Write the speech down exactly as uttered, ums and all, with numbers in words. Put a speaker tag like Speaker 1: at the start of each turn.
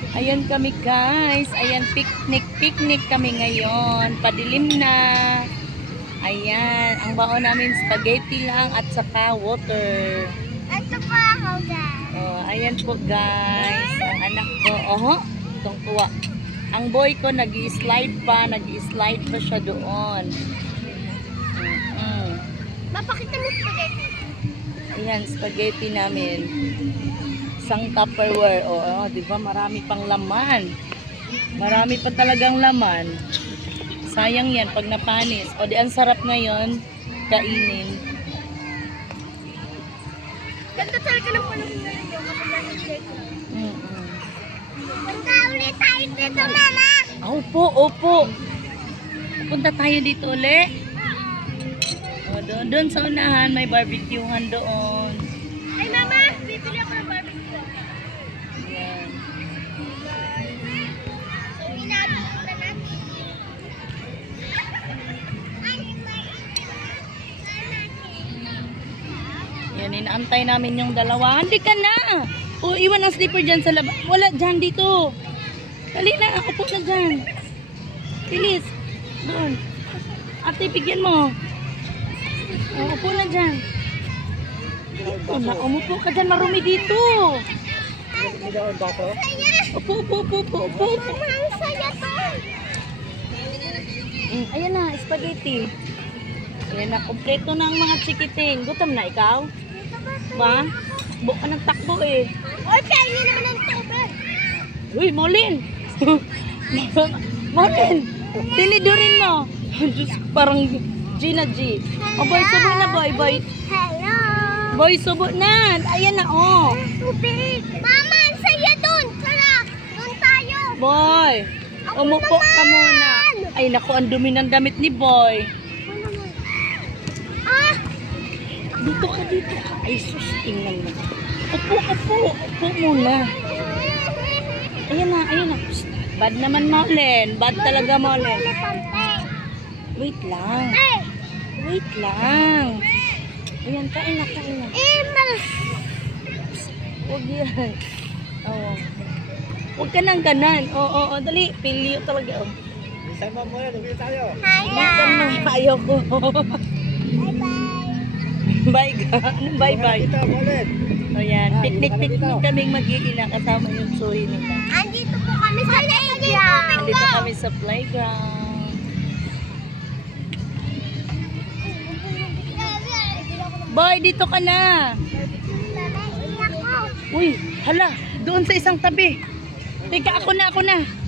Speaker 1: Ayan kami guys. Ayan, picnic, picnic kami ngayon. Padilim na. Ayan, ang baon namin spaghetti lang at saka water.
Speaker 2: Ito pa ako, guys.
Speaker 1: Oh, ayan po guys. Ang anak ko, oho, itong tuwa. Ang boy ko nag-i-slide pa, nag-i-slide pa siya doon. Mm-mm.
Speaker 2: Mapakita mo spaghetti.
Speaker 1: Ayan, spaghetti namin. Isang Tupperware. O, oh, di ba marami pang laman. Marami pa talagang laman. Sayang yan pag napanis. O, di ang sarap ngayon kainin.
Speaker 2: Ganda talaga ng panahon na rin yung kapag nasa playground.
Speaker 1: Mm-mm.
Speaker 2: Punta ulit tayo dito, mama.
Speaker 1: Opo, opo. Punta tayo dito ulit. O, doon, doon sa unahan, may barbecuehan doon.
Speaker 2: Ay, mama, bibili ako ng barbecue.
Speaker 1: Ayan.
Speaker 2: So, ginagawa na natin.
Speaker 1: Yan, inaantay namin yung dalawa. Hindi ka na! O, iwan ang slipper dyan sa labas. Wala dyan dito. Dali na, upo na dyan. Bilis. Doon. Ate, bigyan mo. O, upo na dyan. Dito na, umupo ka dyan. Marumi dito. Upo, upo, upo, upo, upo. upo.
Speaker 2: Ang saya to.
Speaker 1: Mm, ayan na, spaghetti. Ayan na, kompleto na ang mga chikiting. Gutom na ikaw? Ba? Takbo ka ng takbo eh.
Speaker 2: Oy, pengi naman ng tubig.
Speaker 1: Uy, Molin! Molin! Tinidurin mo! Diyos ko, parang Gina G. O boy, subo na boy, boy.
Speaker 2: Hello.
Speaker 1: Boy, subo na. Ayan na, oh.
Speaker 2: Tubig. Mama, ang saya dun. Tara, dun tayo.
Speaker 1: Boy, umupo ka muna. Ay, naku, ang dumi ng damit ni boy.
Speaker 2: Ah,
Speaker 1: Dito ka, dito ka. Ay, sus, tingnan mo. Upo, upo. Upo muna. Ayan na, ayan na. Psst. Bad naman, Molin. Bad talaga, Molin. Wait lang.
Speaker 2: Ay,
Speaker 1: Wait lang. Ayan, kain na, kain na.
Speaker 2: Emil.
Speaker 1: Huwag yan. Oo. Huwag ka nang ganan. Oo, oo, oo. Dali. Pilyo talaga. Oh.
Speaker 3: Sama mo yan, uwi tayo.
Speaker 1: Minsan na ayaw ko.
Speaker 2: Bye-bye.
Speaker 1: Bye ka. Anong bye-bye?
Speaker 3: Kita, Molen.
Speaker 1: O yan. Picnic-picnic kaming mag-iina kasama yung suhi nila.
Speaker 2: Andito po kami sa playground.
Speaker 1: Dito kami sa playground. Boy, dito ka na. Uy, hala. Doon sa isang tabi. Teka, ako na, ako na.